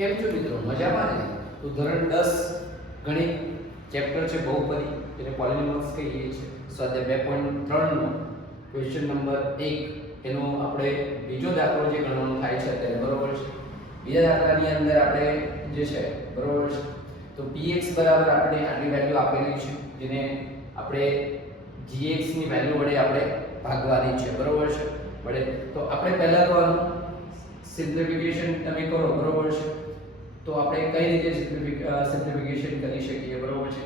કેમ છો મિત્રો? મજામાં ને? તો ધોરણ 10 ગણિત ચેપ્ટર છે બહુપદી, જેને પોલિનોમિયલ્સ કહીએ છીએ. સ્વાધ્યાય 2.3 નો ક્વેશ્ચન નંબર 1 એનો આપણે બીજો દાખલો જે ગણવાનો થાય છે અત્યારે, બરોબર છે. બીજા દાખલાની અંદર આપણે જે છે, બરોબર છે, તો px બરાબર આપણે આટલી વેલ્યુ આપેલી છે, જેને આપણે gx ની વેલ્યુ વડે આપણે ભાગવાની છે, બરોબર છે. વડે તો આપણે પહેલા તો આનું સિમ્પ્લિફિકેશન તમે કરો, બરોબર છે. તો આપણે કઈ રીતે સિમ્પ્લિફિકેશન કરી શકીએ, બરોબર છે.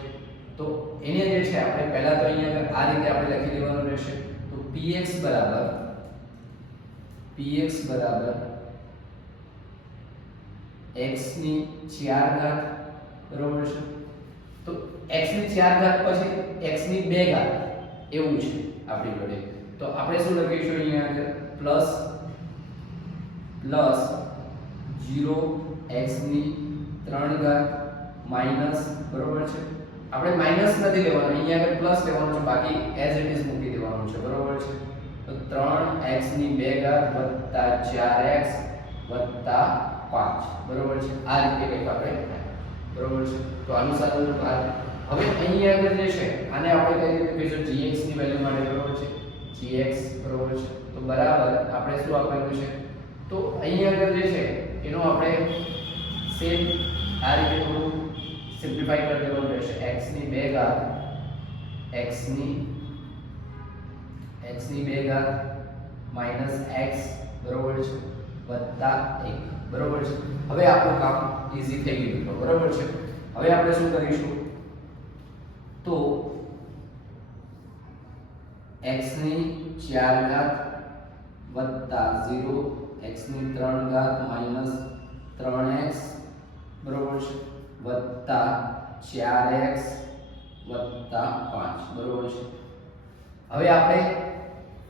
તો એને જે છે આપણે પહેલા તો અહીંયા આ રીતે આપણે લખી દેવાનું રહેશે. તો px બરાબર x ની 4 ઘાત, બરોબર છે. તો x ની 4 ઘાત પછી x ની 2 ઘાત એવું છે આપણી જોડે. તો આપણે શું લખીશું અહીંયા આગળ પ્લસ 0 x ની 3 ઘાત માઈનસ, બરોબર છે. આપણે માઈનસ નથી લેવાનું, અહીંયા આગળ પ્લસ લેવાનું છે, બાકી એઝ ઇટ ઇઝ મૂકી દેવાનું છે, બરોબર છે. તો 3x ની 2 ઘાત વત્તા 4x વત્તા 5, બરોબર છે. આ રીતે કંઈક આપણે થાય, બરોબર છે. તો આનું સાદુરૂપ આ. હવે અહીંયા આગળ જે છે આને આપણે કઈ રીતે કહીશું? gx ની વેલ્યુ માટે, બરોબર છે, gx, બરોબર છે. તો બરાબર આપણે શું આપેલું છે? તો અહીંયા આગળ જે છે એનો આપણે સેમ આ રીતે થોડું સિમ્પ્લિફાઈ કરી દેવાનું રહેશે. x ની 2 ઘાત માઈનસ x, બરોબર છે, વત્તા 1, બરોબર છે. હવે આપણું કામ ઈઝી થઈ ગયું, બરોબર છે. હવે આપણે શું કરીશું? તો x ની 4 ઘાત વત્તા 0 x ની 3 ઘાત માઈનસ 3x, બરોબર છે, વત્તા 4x વત્તા 5, બરોબર છે. હવે આપણે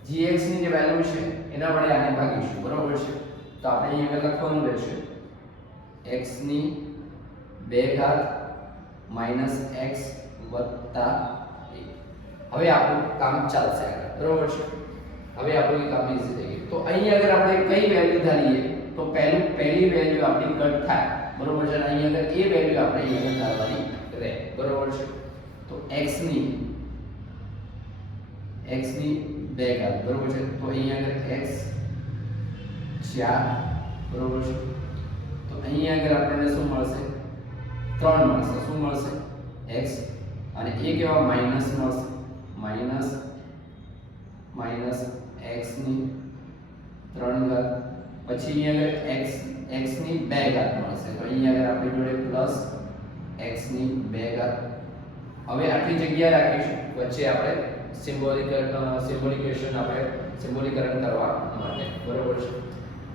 gx ની જે વેલ્યુ છે એના વડે આને ભાગીશું, બરોબર છે. તો આપણે અહીંયા લખવાનું રહેશે x ની 2 ઘાત માઈનસ x વત્તા 1. હવે આપણું કામ ચાલશે આગળ, બરોબર છે. હવે આપણું કામ ઈઝી થઈ ગયું. તો અહીં અગર આપણે કઈ વેલ્યુ ધારીએ તો પહેલી વેલ્યુ આપણી કટ થાય, બરોબર છે. અને અહીં અગર એ વેલ્યુ આપણે અહીં ધારવાની રહે, બરોબર છે. તો x ની 2 ઘાત, બરોબર છે. તો અહીં અગર x 4, બરોબર છે. તો અહીં અગર આપણને શું મળશે? 3 મળશે. શું મળશે? x, અને એ કેવા માઈનસ મળશે, માઈનસ x ની 3 ઘાત, પછી અહીંયા આગળ x ની 2 ઘાત મળશે. તો અહીંયા આગળ આપણી જોડે પ્લસ x ની 2 ઘાત. હવે આટલી જગ્યા રાખીશું વચ્ચે આપણે સિમ્બોલિકેશન આપણે સિમ્બોલીકરણ કરવા માટે, બરોબર છે.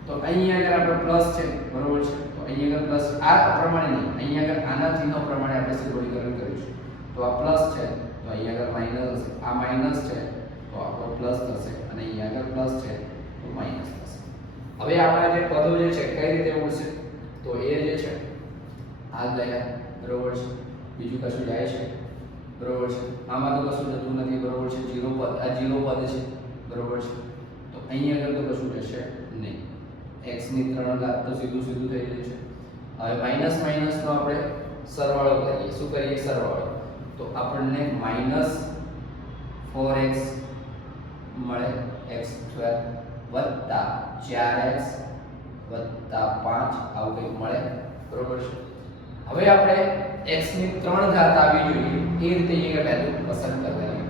તો અહીંયા આગળ આપણે પ્લસ છે, બરોબર છે. તો અહીંયા આગળ પ્લસ આ પ્રમાણે નહીં, અહીંયા આગળ આના ચિહ્નો પ્રમાણે આપણે સિમ્બોલીકરણ કરીશું. તો આ પ્લસ છે તો અહીંયા આગળ માઈનસ હશે, આ માઈનસ છે તો આપણો પ્લસ થશે, અને અહીંયા આગળ પ્લસ છે તો માઈનસ થશે. હવે આપણા જે પદો જે છે કઈ રીતે ઉડશે? તો એ જે છે આ ગયા, બરોબર છે, બીજું કશું જાય છે, બરોબર છે. આમાં તો કશું જતું નથી, બરોબર છે. 0 પદ, આ 0 પદ છે, બરોબર છે. તો અહીંયા આગળ તો કશું જશે નહીં. x ની 3 ઘાત તો સીધું થઈ જશે. હવે માઈનસ નો આપણે સરવાળો કરીએ. શું કરીએ? સરવાળો. તો આપણને માઈનસ 4x મળે, x² વત્તા 4x વત્તા 5 આવું કંઈક મળે, બરોબર છે. હવે આપણે x ની 3 ઘાત આવી જોઈએ એ રીતે અહીંયા વેલ્યુ પસંદ કરવાની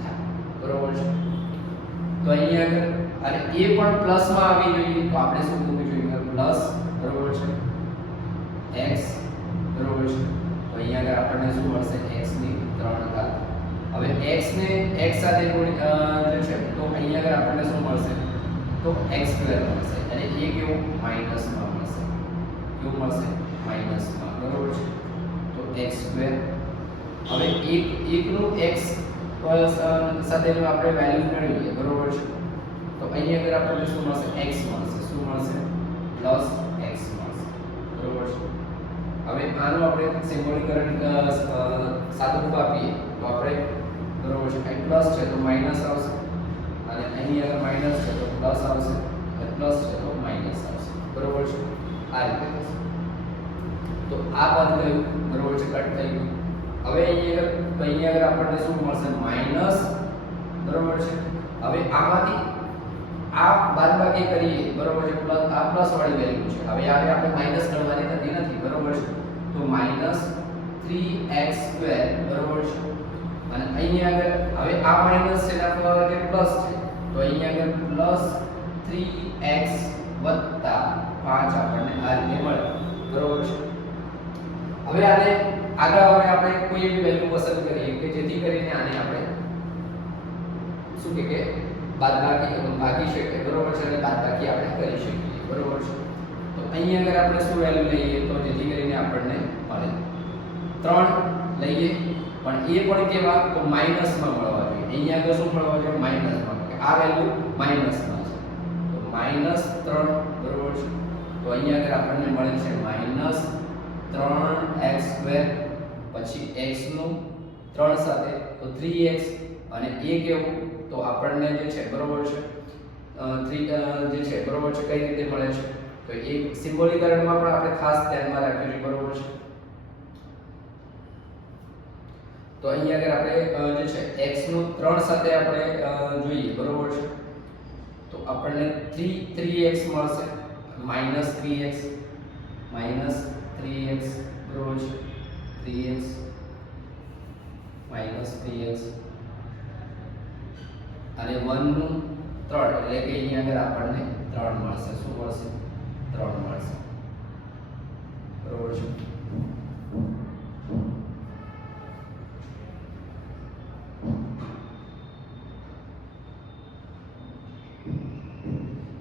થાય, બરોબર છે. તો અહીંયા આગળ અને એ પણ પ્લસ માં આવી જોઈએ તો આપણે શું મૂકવું જોઈએ? પ્લસ, બરોબર છે, x, બરોબર છે. તો અહીંયા આગળ આપણને શું મળશે? x ની 3 ઘાત. હવે x ને x સાથે જે છે તો અહીંયા આગળ આપણને શું મળશે? તો x² મળશે, અને એ કેવું? માઈનસ માં મળશે. કેવું મળશે? માઈનસ માં, બરોબર છે. તો x². હવે એકનું x સાથેનું આપણે વેલ્યુ મેળવીએ, બરોબર છે. તો અહીંયા આગળ આપણને શું મળશે? x મળશે. શું મળશે? પ્લસ x મળશે, બરોબર છે. હવે આનું આપણે સિમ્બોલીકરણ સાદુરૂપ આપીએ તો આપણે, બરોબર છે, અહીં પ્લસ છે તો માઈનસ આવશે, અને અહીં આગળ માઈનસ છે તો પ્લસ આવશે, અને પ્લસ છે તો માઈનસ આવશે, બરોબર છે. આ રીતે થશે. તો આ પદ ગયું, બરોબર છે, કટ થઈ ગયું. હવે અહીંયા આગળ આપણને શું મળશે? માઈનસ, બરોબર છે. હવે આમાંથી આ બાદબાકી કરીએ, બરોબર છે, પ્લસ આ પ્લસ વાળી વેલ્યુ છે. હવે આપણે માઈનસ કરવાની નથી, બરોબર છે. તો માઈનસ 3x², બરોબર છે. અને અહીંયા આગળ હવે આ માઈનસ છે એના પર કે પ્લસ છે, તો અહીંયા આગળ પ્લસ 3x વત્તા 5 આપણને આ રીતે મળે, બરોબર છે. હવે આને આગળ આપણે કોઈ એવી વેલ્યુ પસંદ કરીએ કે જેથી કરીને આને આપણે શું કે બાદબાકી ભાગી શકીએ, બરોબર છે, અને બાદબાકી આપણે કરી શકીએ, બરોબર છે. તો અહીંયા આગળ આપણે શું વેલ્યુ લઈએ તો જેથી કરીને આપણને મળે 3 લઈએ, પણ એ પણ કેવા તો માઈનસમાં મળવા જોઈએ. અહીંયા આગળ શું મળવા જોઈએ? માઈનસમાં, કે આ વેલ્યુ માઈનસમાં છે, તો -3, બરોબર છે. તો અહીંયા આગળ આપણને મળે છે -3x², પછી x નું 3 સાથે તો 3x, અને a કેવું તો આપણને જે છે, બરોબર છે, 3 જે છે, બરોબર છે, કઈ રીતે મળે છે? તો એક સિમ્બોલિકરણમાં પણ આપણે ખાસ ધ્યાનમાં રાખવું છે, બરોબર છે. તો અહીંયા આગળ આપણે જે છે x નું 3 સાથે આપણે જોઈએ, બરોબર છે, તો આપણને 3x મળશે, -3x, બરોબર છે, 3x -3x, અને 1 નું 3 એટલે કે અહીંયા આગળ આપણને 3 મળશે. શું મળશે? 3 મળશે, બરોબર છે.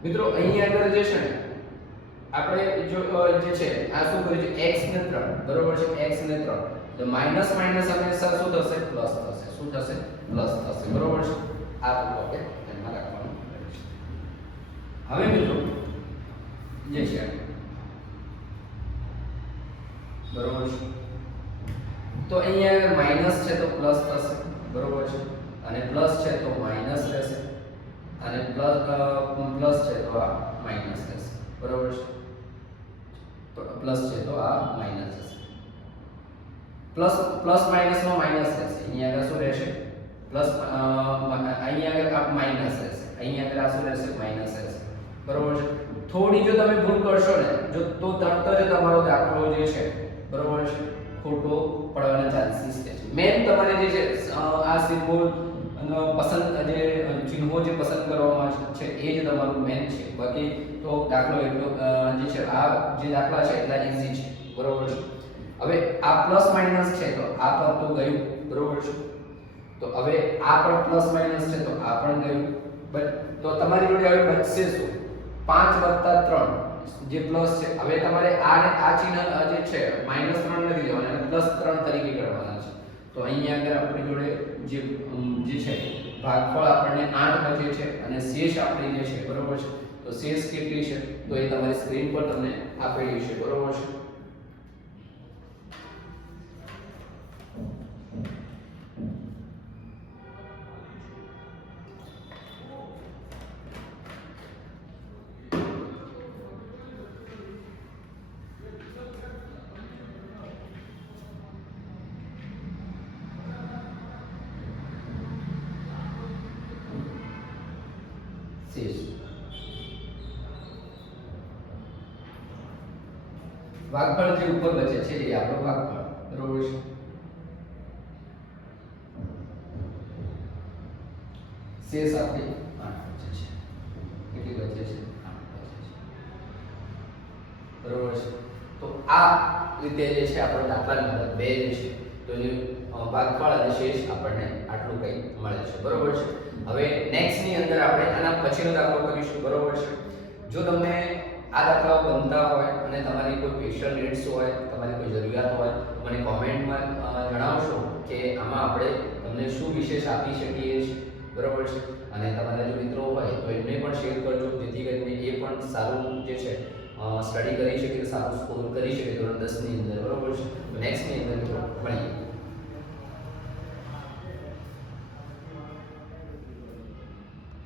મિત્રો અહીંયા આગળ જે છે ને આપણે જો જે છે આ શું કર્યું છે? x ને 3, બરોબર છે, x ને 3, તો માઈનસ હંમેશા શું થશે? પ્લસ થશે. શું થશે? પ્લસ થશે, બરોબર છે. આ તો આપણે ધ્યાનમાં રાખવાનું છે. હવે મિત્રો જે છે, બરોબર છે, તો અહીંયા આગળ માઈનસ છે તો પ્લસ થશે, બરોબર છે, અને પ્લસ છે તો માઈનસ રહેશે, અને પ્લસ છે તો આ માઈનસ રહેશે, બરોબર છે. પ્લસ છે તો આ માઈનસ થશે, પ્લસ માઈનસમાં માઈનસ રહેશે. અહીંયા આગળ શું રહેશે? પ્લસ, અહીંયા આગળ આ માઈનસ રહેશે, અહીંયા આગળ આ શું રહેશે? માઈનસ રહેશે, બરોબર છે. થોડી જો તમે ભૂલ કરશો ને જો તો તરત જ તમારો દાખલો જે છે, બરોબર છે, ખોટો પડવાના ચાન્સીસ છે. મેન તમારે જે છે આ સિમ્બોલ પસંદ જે ચિહ્નો જે પસંદ કરવામાં છે એ જ તમારું મેન છે. બાકી તો દાખલો એટલો જે છે આ જે દાખલા છે એટલા ઈઝી છે, બરોબર છે. હવે આ પ્લસ માઈનસ છે તો આ પદ તો ગયું, બરોબર છે. તો હવે આ પણ પ્લસ માઈનસ છે તો આ પણ ગયું, બટ તો તમારી જોડે હવે બચશે શું? 5 + 3 જે પ્લસ છે. હવે તમારે આને આ ચિહ્ન જે છે -3 નથી લેવાના અને +3 તરીકે કરવાના છે. તો અહીંયા આગળ આપણી જોડે જે છે ભાગફળ આપણને 8 બચે છે, અને શેષ આપણી જે છે, બરોબર છે, તો શેષ કેટલી છે તો એ તમારી સ્ક્રીન પર તમને આપેલી છે, બરોબર છે. ભાગફળ જે ઉપર બચે છે એ આપણો ભાગફળ, બરોબર છે. શેષ આપણી 8 બચે છે. કેટલી બચે છે? 8 બચે છે, બરોબર છે. તો આ રીતે જે છે આપણો દાખલા નંબર 2 જે છે તો એનું ભાગફળ અને શેષ આપણને આટલું કંઈ મળે છે, બરોબર છે. હવે નેક્સ્ટ ની અંદર આપણે આના પછીનો દાખલો કરીશું, બરોબર છે. જો તમને આ દાખલાઓ ગમતા હોય અને તમારી કોઈ સ્પેશિયલ નીડ્સ હોય, તમારી કોઈ જરૂરિયાત હોય, મને કોમેન્ટમાં જણાવશો કે આમાં આપણે તમને શું વિશેષ આપી શકીએ છીએ, બરોબર છે. અને તમારા જો મિત્રો હોય તો એમને પણ શેર કરજો, જેથી કરીને એ પણ સારું જે છે સ્ટડી કરી શકે, સારું સ્કોર કરી શકે ધોરણ 10 ની અંદર, બરોબર છે. તો નેક્સ્ટ ની અંદર મળીએ.